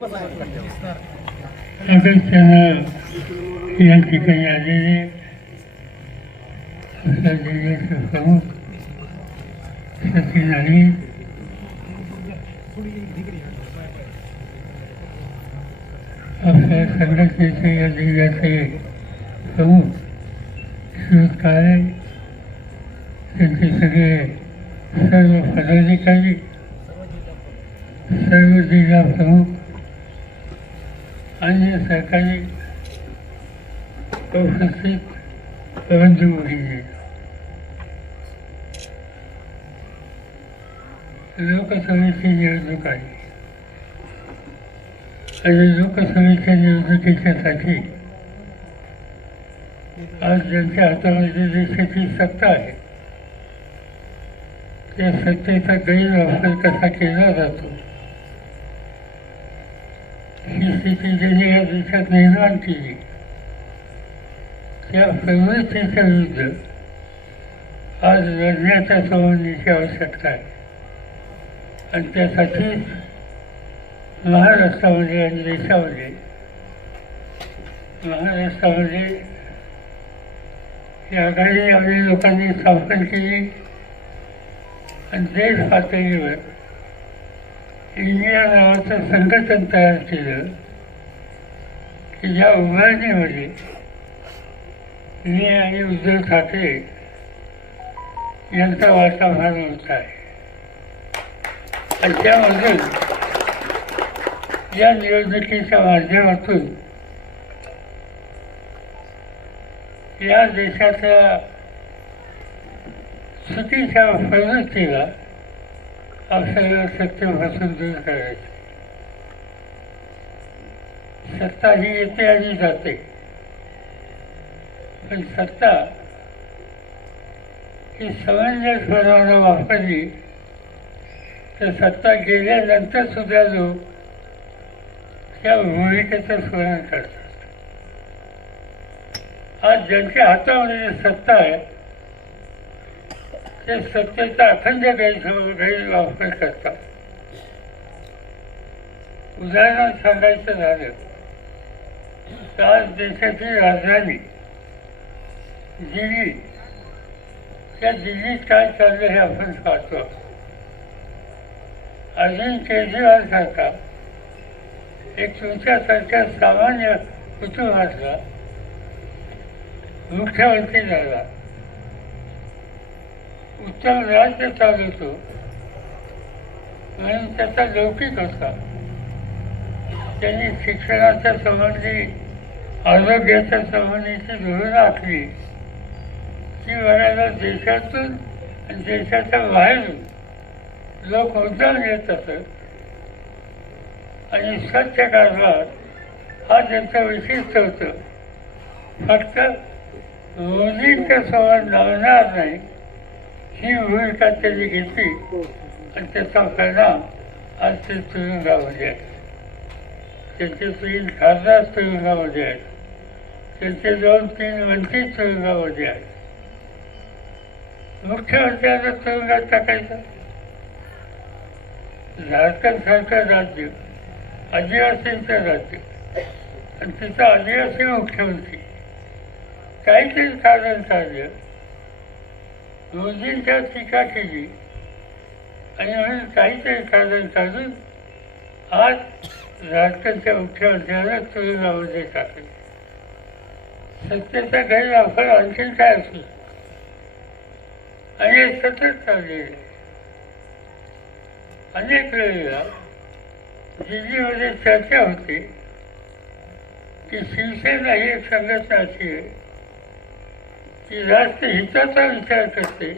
अगस्त्यानं या ठिकाणी आलेले आपल्या जिल्ह्याचे प्रमुख सचिन आहे आपल्या संघटनेचे या जिल्ह्याचे प्रमुख सुरेश काळे त्यांचे सगळे सर्व पदाधिकारी सर्व जिल्हा प्रमुख आणि सरकारी उपस्थित बंधू लोकसभेची निवडणूक आहे. आणि लोकसभेच्या निवडणुकीच्यासाठी आज ज्यांच्या हातामध्ये देशाची सत्ता आहे त्या सत्तेचा गैरवापर कसा केला जातो? ही स्थिती ज्यांनी या देशात निर्माण केली त्या प्रवृत्तीच्या विरुद्ध आज लढण्याच्या संबंधीची आवश्यकता आहे आणि त्यासाठीच महाराष्ट्रामध्ये आणि देशामध्ये महाराष्ट्रामध्ये ही आघाडी आपल्या लोकांनी स्थापन केली आणि देश पातळीवर इंडिया नावाचं संघटन तयार केलं की ज्या उभारणीमध्ये मी आणि उद्धव ठाकरे यांचा वाटा फार आहे आणि त्यामधून या निवडणुकीच्या माध्यमातून या देशाच्या चुकीच्या प्रवृत्तीला आपल्याला सत्तेपासून दूर करायची. सत्ता ही येते आणि जाते. पण सत्ता ही समंजसपणानं वापरली तर सत्ता गेल्यानंतर सुद्धा लोक त्या भूमिकेचं स्मरण करतात. आज ज्यांच्या हातामध्ये सत्ता आहे ते सत्तेचा अखंड गैरसम गैरवापर करतात. उदाहरण सांगायचं झालं. तर आज देशाची राजधानी दिल्ली. त्या दिल्लीत काय चाललं हे आपण पाहतो. अरविंद केजरीवाल सारखा एक तुमच्यासारख्या सामान्य कुटुंबातला मुख्यमंत्री झाला. उत्तम राज्य चालवतो म्हणून त्याचा लौकिक होता त्यांनी शिक्षणाच्या संबंधी आरोग्याच्या संबंधीची धोरणं आखली। ती म्हणायला देशातून आणि देशाच्या बाहेरून लोक मुद्दाम येत असत। आणि स्वच्छ कारभार हा त्यांचं वैशिष्ट्य होतं। फक्त मोदींच्या समोर लावणार नाही ही भूमिका त्यांनी घेतली आणि त्याचा परिणाम आज ते तुरुंगामध्ये आहे त्यांचे तीन खासदार तुरुंगामध्ये आहेत त्यांचे दोन तीन मंत्री तुरुंगामध्ये आहेत मुख्यमंत्र्यांना तुरुंगात टाकायचं झारखंड सारखं राज्य आदिवासींचं राज्य आणि तिचा आदिवासी मुख्यमंत्री काहीतरी कारण काढलं मोदींच्या टीका केली. आणि म्हणून काहीतरी कारण काढून आज झारखंडच्या मुख्यमंत्र्यांना तुरुंगामध्ये टाकले सत्तेचा गैरवापर आणखीन काय असू? आणि सतत चाललेले अनेक वेळेला दिल्लीमध्ये चर्चा होते की शिवसेना ही एक संघटना अशी आहे की राष्ट्र हिताचा विचार करते.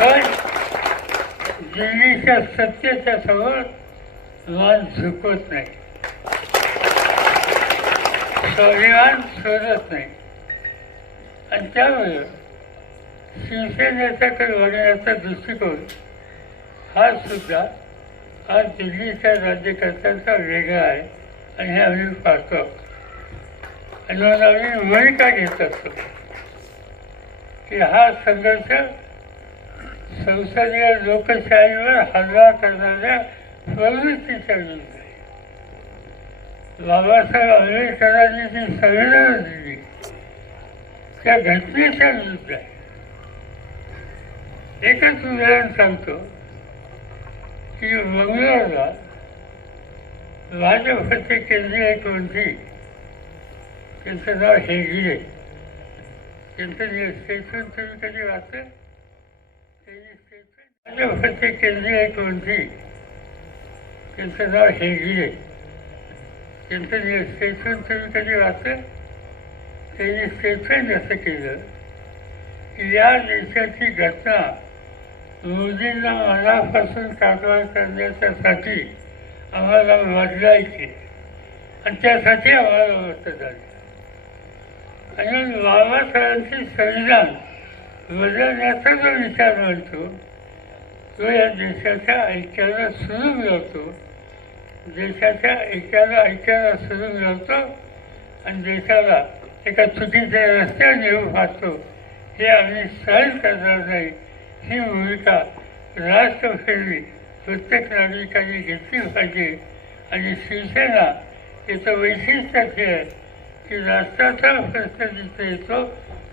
पण दिल्लीच्या सत्तेच्या समोर मान झुकवत नाही. स्वाभिमान सोडत नाही. आणि त्यामुळे शिवसेनेच्याकडे वळण्याचा दृष्टिकोन हा सुद्धा आज दिल्लीच्या राज्यकर्त्यांचा वेगळा आहे. आणि हे आम्ही पाहतो. आणि भूमिका घेत असतो की हा संघर्ष संसदीय लोकशाहीवर हल्ला करणाऱ्या प्रवृत्तीच्या विरुद्ध आहे. बाबासाहेब आंबेडकरांनी जी संविधान दिली त्या घटनेच्या विरुद्ध आहे. एकच उदाहरण सांगतो की मंगळवारला भाजपचे केंद्रीय मंत्री त्यांचं नाव हेगडे त्यांचं जे तुम्ही कधी वाचलं भाजपचे केंद्रीय मंत्री त्यांचं नाव हेगडे त्यांचं जे तुम्ही कधी वाचलं त्यांनी स्टेशन असं केलं की या देशाची घटना मोदींना मनापासून कारवाई करण्याच्यासाठी आम्हाला बदलायची आणि त्यासाठी आम्हाला मतदान आणि बाबासाहेबांचे म्हणजे संविधान बदलण्याचा जो विचार म्हणतो तो या देशाच्या ऐक्याला सुरू लावतो देशाच्या ऐक्याला ऐक्याला सुरू लावतो आणि देशाला एका चुकीच्या रस्त्यावर नेऊ पाहतो. हे आम्ही सहन करणार नाही. ही भूमिका राष्ट्रफेरी प्रत्येक नागरिकांनी घेतली पाहिजे. आणि शिवसेना याचं वैशिष्ट्य हे आहे. की राष्ट्राचा प्रश्न जिथे येतो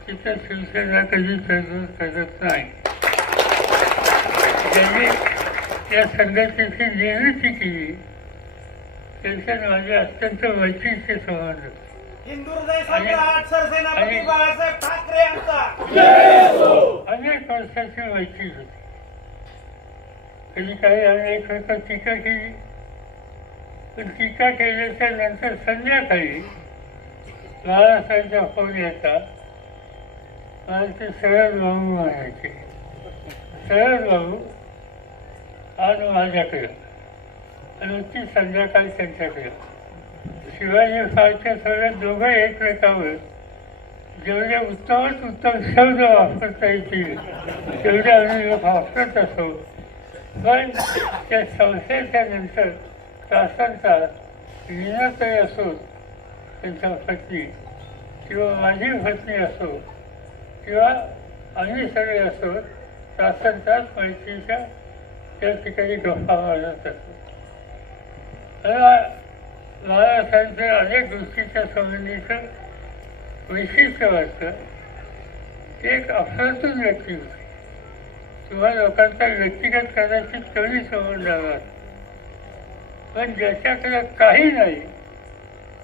तिथे शिवसेना कधी तरतूद करत नाही. ज्यांनी या संघटनेची निर्मिती केली त्यांच्यात माझे अत्यंत ठाकरे यांचा. अनेक वर्षाची मैत्री होती. कधी काही एकमेकांवर टीका केली पण टीका केल्याच्यानंतर संध्याकाळी बाळासाहेबचा फोन येतात. मला ते शरद भाऊ म्हणायचे शरद भाऊ आज माझ्याकडे आणि ती संध्याकाळी त्यांच्याकडे शिवाजी फारच्या सगळे दोघं एकमेकावर जेवढे उत्तमच उत्तम शब्द वापरता येतील तेवढे आम्ही लोक वापरत असो. पण त्या संस्थेच्या नंतर तासांचा तास असो. त्यांच्या पत्नी किंवा माझी पत्नी असो किंवा आम्ही सगळे असो तासन तास मैत्रीच्या त्या ठिकाणी गप्पा मारत असतो मला बाळासाहेबांच्या अनेक गोष्टीच्या संबंधीचं वैशिष्ट्य वाटतं ते एक अफलातून व्यक्ती होती. किंवा लोकांचा व्यक्तिगत कदाचित कमी समोर जाणार पण ज्याच्याकडे काही नाही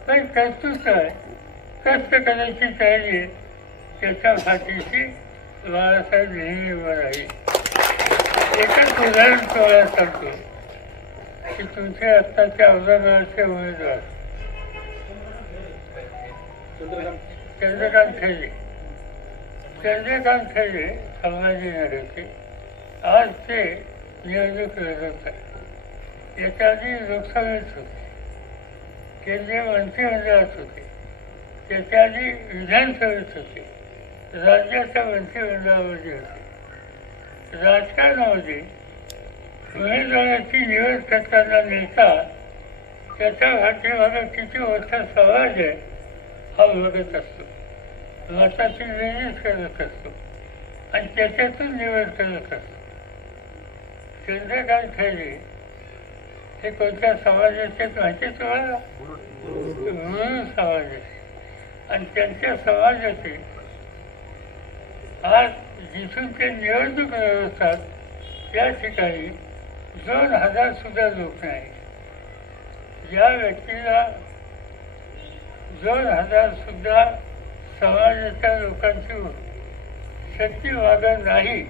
पण कर्तृत्व आहे कष्ट करायची तयारी आहे त्याच्या पाठीशी बाळासाहेब नेहमी उभं राहील. एकच उदाहरण तुम्हाला सांगतो की तुमचे आत्ताचे औरंगाबादचे उमेदवार चंद्रकांत खैरे. चंद्रकांत खैरे संभाजीनगरचे आज ते निवडणूक लढवत आहे याच्या आधी लोकसभेत होते. केंद्रीय मंत्रिमंडळात होते. त्याच्या आधी विधानसभेत होते. राज्याच्या मंत्रिमंडळामध्ये होते. राजकारणामध्ये उमेदवाराची निवड करताना नेता त्याच्या पाठीमागं किती मोठा समाज आहे हा बघत असतो. मताची बेरीज करत असतो. आणि त्याच्यातून निवड करत असतो. चंद्रकांत खैरे हे कोणत्या समाजाचे माहिती तुम्हाला? म्हणून समाजाचे. आणि त्यांच्या समाजाचे. आज जिथून ते निवडणूक मिळवतात त्या ठिकाणी दोन हजार सुद्धा लोक नाही या व्यक्तीला दोन हजार सुद्धा समाजाच्या लोकांची शक्ती वागत नाही.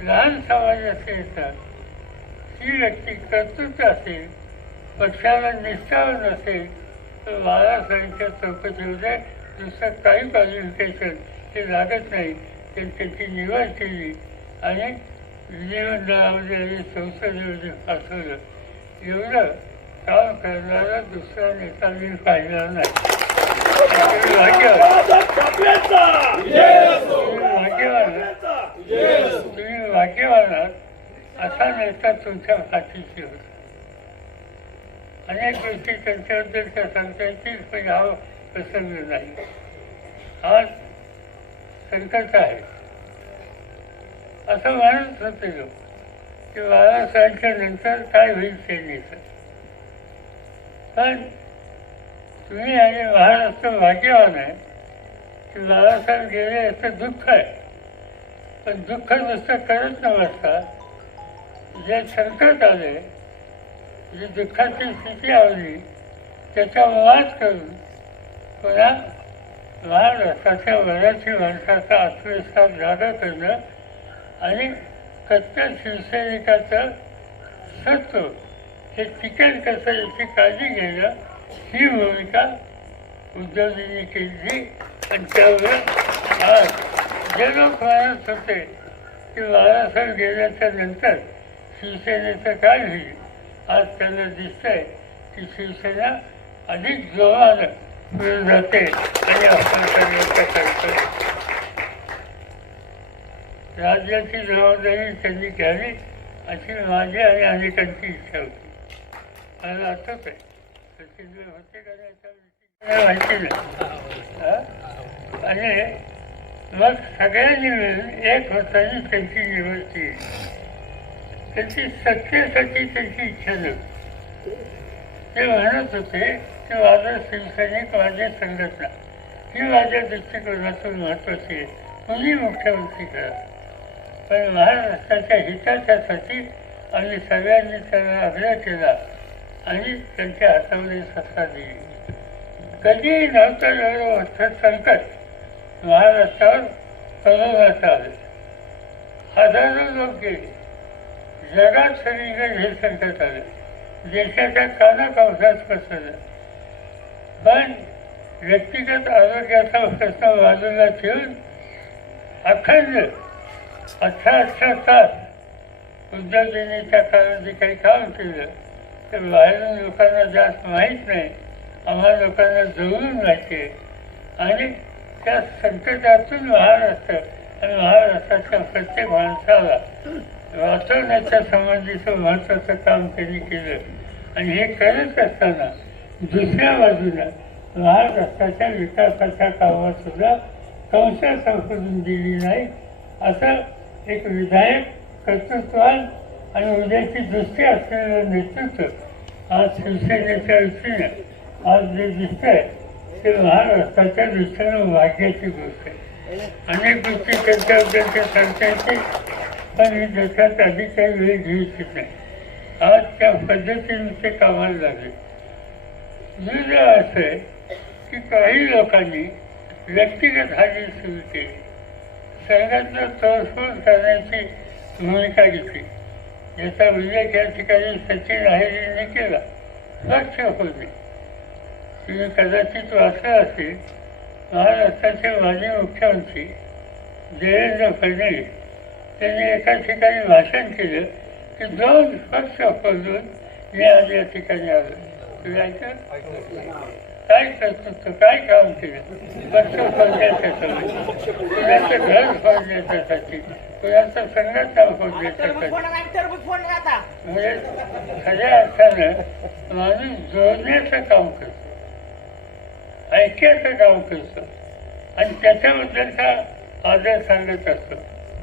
लहान समाजाचे येतात. ती व्यक्ती कर्तृत्व असेल पक्षाला निष्ठावर नसेल तर बाळासाहेबांच्या चौकशीमध्ये दुसरं काही क्वालिफिकेशन ते लागत नाही. तर त्याची निवड केली आणि विधिमंडळामध्ये आणि संसदेमध्ये पाठवलं. एवढं काम करणारा दुसरा नेता मी पाहिला नाही. तुम्ही भाग्यवान तुम्ही भाग्यवान आहात. असा नेता तुमच्या पाठीशी होता अनेक गोष्टी त्यांच्याबद्दल त्या सांगता येतील पण हा प्रसंग नाही. हा संकट आहे. असं म्हणत होते लोक की बाळासाहेबच्या नंतर काय होईल सेनेचं पण तुम्ही आणि महाराष्ट्र भाग्यवान आहे की बाळासाहेब गेले याचं दुःख आहे. पण दुःख नुसतं करत न बसता जे संकट आले जी दुःखाची स्थिती आवली त्याचा वाद करून पुन्हा महाराष्ट्राच्या मराठी माणसाचा आत्मविश्वास जागा करणं आणि कच्च्या शिवसैनिकाचं सत्व हे टिकेल कसं याची काळजी घेणं ही भूमिका उद्धवजींनी केली. आणि त्यावर आज जे लोक म्हणत होते की बाळासाहेब गेल्याच्यानंतर शिवसेनेचं काय होईल आज त्यांना दिसतंय की शिवसेना अधिक जोरानं पुढे जाते आणि आपण सगळ्यांचा करतो राज्याची जबाबदारी त्यांनी घ्यावी अशी माझी आणि अनेकांची इच्छा होती. मला आठवत आहे सचिन होते का नाही माहिती नाही. आणि मग सगळ्यांनी मिळून एक होताना त्यांची निवड केली त्याची सत्तेसाठी त्यांची इच्छा नव्हती ते म्हणत होते की माझं शिवसैनिक माझी संघटना ही माझ्या दृष्टिकोनातून महत्वाची आहे. कुणी मुख्यमंत्री करा पण महाराष्ट्राच्या हिताच्यासाठी आम्ही सगळ्यांनी त्यांना आग्रह केला आणि त्यांच्या हातामध्ये सत्ता दिली. कधीही नव्हतं एवढं मोठं संकट महाराष्ट्रावर करोनाचं आलं हजारो लोक गेले. जगात सगळीकडे हे संकट आलं देशाच्या कानाकावसात पसरलं. पण व्यक्तिगत आरोग्याचा प्रश्न बाजूला ठेवून अखंड अठरा अठरा तास उद्योगजींनी त्या काळामध्ये काही काम केलं ते बाहेरून लोकांना जास्त माहीत नाही आम्हा लोकांना जवळून माहिती आहे आणि त्या संकटातून महाराष्ट्र आणि महाराष्ट्राच्या प्रत्येक माणसाला वाचवण्याच्या संबंधीचं महत्त्वाचं काम त्यांनी केलं. आणि हे करत असताना दुसऱ्या बाजूला महाराष्ट्राच्या विकासाच्या कामात सुद्धा संशय संशोधन दिली नाही असं एक विधायक कर्तृत्वान आणि उद्याची दृष्टी असलेलं नेतृत्व आज शिवसेनेच्या दृष्टीनं आज जे दिसतंय ते महाराष्ट्राच्या दृष्टीनं भाग्याची गोष्ट आहे. अनेक गोष्टी त्यांच्याबद्दल ते सांगता पण मी त्याच्यात अधिक काही वेळ घेऊ इच्छित नाही आज त्या पद्धतीने ते कामाला लागले. दुसरं असं आहे की काही लोकांनी व्यक्तिगत हानी सुरू केली. संघातलं तोडफोड करण्याची भूमिका घेतली. याचा उल्लेख या ठिकाणी सचिन आहेरींनी केला. स्वच्छ होते. तुम्ही कदाचित वाचलं असेल महाराष्ट्राचे माजी मुख्यमंत्री देवेंद्र फडणवीस त्यांनी एका ठिकाणी भाषण केलं की दोन पक्ष फोडून मी आज या ठिकाणी आलो जायचं काय कर्तृत्व काय काम केलं पक्ष फोडण्याच्यासाठी कुणाचं घर फोडण्याच्यासाठी कुणाचं संघटना फोडण्याच्यासाठी फोन म्हणजे खऱ्या अर्थानं माणूस जोडण्याचं काम करतो ऐक्याचं काम करतो. आणि त्याच्याबद्दलचा आदर सांगत असतो?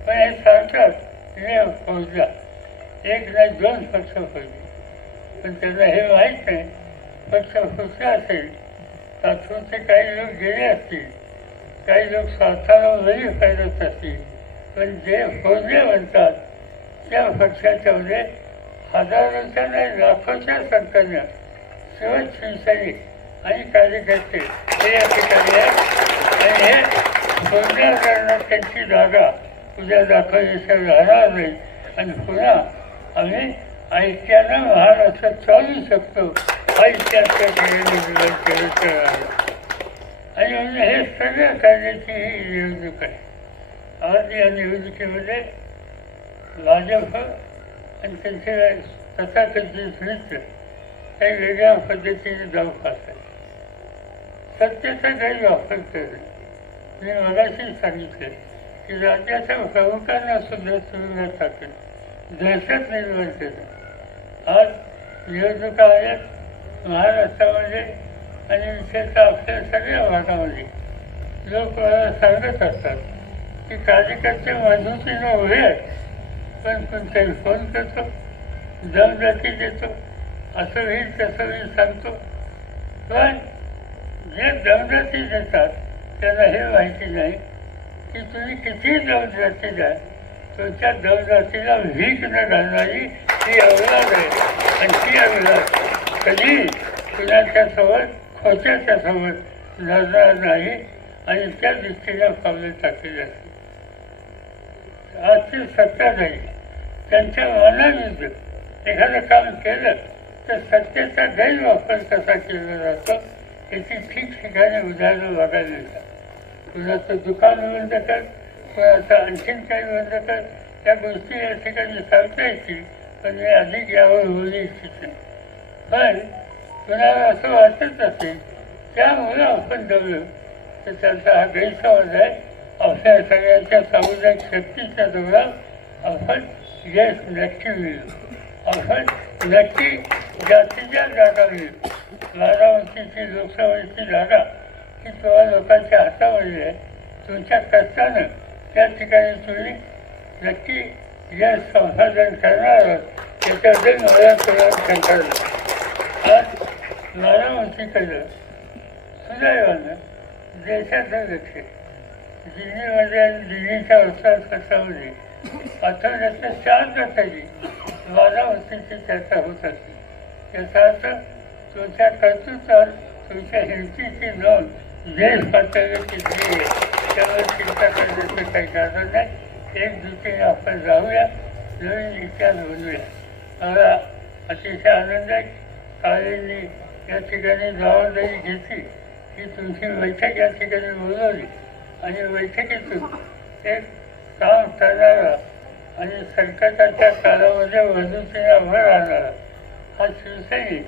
पण हे सांगतात मी फौजला एक ना दोन पक्ष फौजले पण त्याला हे माहीत नाही पक्ष फुटला असेल तात्पुरते काही लोक गेले असतील काही लोक स्वार्थाला वरी करत असतील पण जे फौजले म्हणतात त्या पक्षाच्यामध्ये हजारोच्या नाही लाखोच्या संख्येनं शिव आणि कार्यकर्ते हे या ठिकाणी आहेत. आणि हे फौजल्या त्यांची जागा. तुझ्या दाखवल्याशिवाय राहणार नाही आणि पुन्हा आम्ही ऐक्यानं महाराष्ट्रात चालू शकतो. ऐक्याच्या केलं तर आणि म्हणजे हे सगळं करण्याची ही निवडणूक आहे. आज या निवडणुकीमध्ये भाजप आणि त्यांचे तथाकथित मित्र काही वेगळ्या पद्धतीने जाऊ पाहत आहेत सत्तेचा वापर करणं मी मगाशी सांगितलं. की राज्याच्या प्रमुखांना सुद्धा तुरुंगात टाकलं दहशत निर्माण केलं आज निवडणुका आहेत महाराष्ट्रामध्ये आणि विशेषतः आपल्या सगळ्या भागामध्ये लोक मला सांगत असतात की कार्यकर्ते मजबूतीनं उभे आहेत पण कोणताही फोन करतो दमदाटी देतो असं होईल तसं होईल सांगतो पण जे दमदाटी देतात त्यांना हे माहिती नाही की तुम्ही किती दमदाटी द्या तुमच्या दमदाटीला वीक न घालणारी ती अवलाद आहे. आणि ती अवलाद कधी? कुणाच्या समोर खोच्याच्या समोर नजर नाही. आणि त्या दृष्टीने पावले टाकली जाते आजची सत्ता नाही. त्यांच्या मनाविरुद्ध एखादं काम केलं तर सत्तेचा गैरवापर कसा केला जातो याची ठिकठिकाणी उदाहरणं बघायला मिळतात. कुणाचं दुकान मिळून कर कुणाचं आणखीन काही मिळून जातात त्या गोष्टी या ठिकाणी सांगता येतील पण मी अधिक यावर होऊ इच्छित. पण कुणाला असं वाटत असेल त्यामुळं आपण दबलो तर त्यांचा हा गैरसमज आहे. आपल्या सगळ्यांच्या सामुदायिक शक्तीच्या जोरात आपण यश नक्की मिळू आपण नक्की जास्तीच्या जागा मिळू बारामतीची लोकसभेची जागा की तेव्हा लोकांच्या हातामध्ये आहे तुमच्या कष्टानं त्या ठिकाणी तुम्ही नक्की यश संसाधन करणार आहात. याच्याबद्दल मला प्रदान करणार आज बारामतीकडं सुदैवानं देशाचं लक्ष दिल्लीमध्ये आणि दिल्लीच्या उत्तर कसामध्ये आठवड्यातल्या चार तासाची बारामतीची चर्चा होत असते. याचा अर्थ तुमच्या कर्तृत्वात तुमच्या हिमतीची नोंद देश पातळीवर त्यावर चिंता करण्याचं काही कारण नाही. एक आपण जाऊया नवीन इतिहास बनवूया. मला अतिशय आनंद आहे. काळेंनी या ठिकाणी जबाबदारी घेतली. की तुमची बैठक या ठिकाणी बोलवली. आणि बैठकीतून एक काम करणारा आणि संकटाच्या काळामध्ये मदतीला भर आणणारा हा शिवसैनिक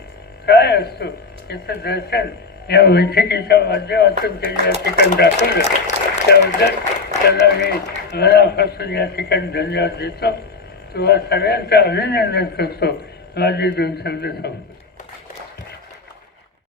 काय असतो याचं दर्शन या वैठकीच्या माध्यमातून त्यांनी या ठिकाणी दाखवलं. त्याबद्दल त्यांना मी मनापासून या ठिकाणी धन्यवाद देतो. किंवा सगळ्यांचं अभिनंदन करतो. माझे दोन शब्द संपतो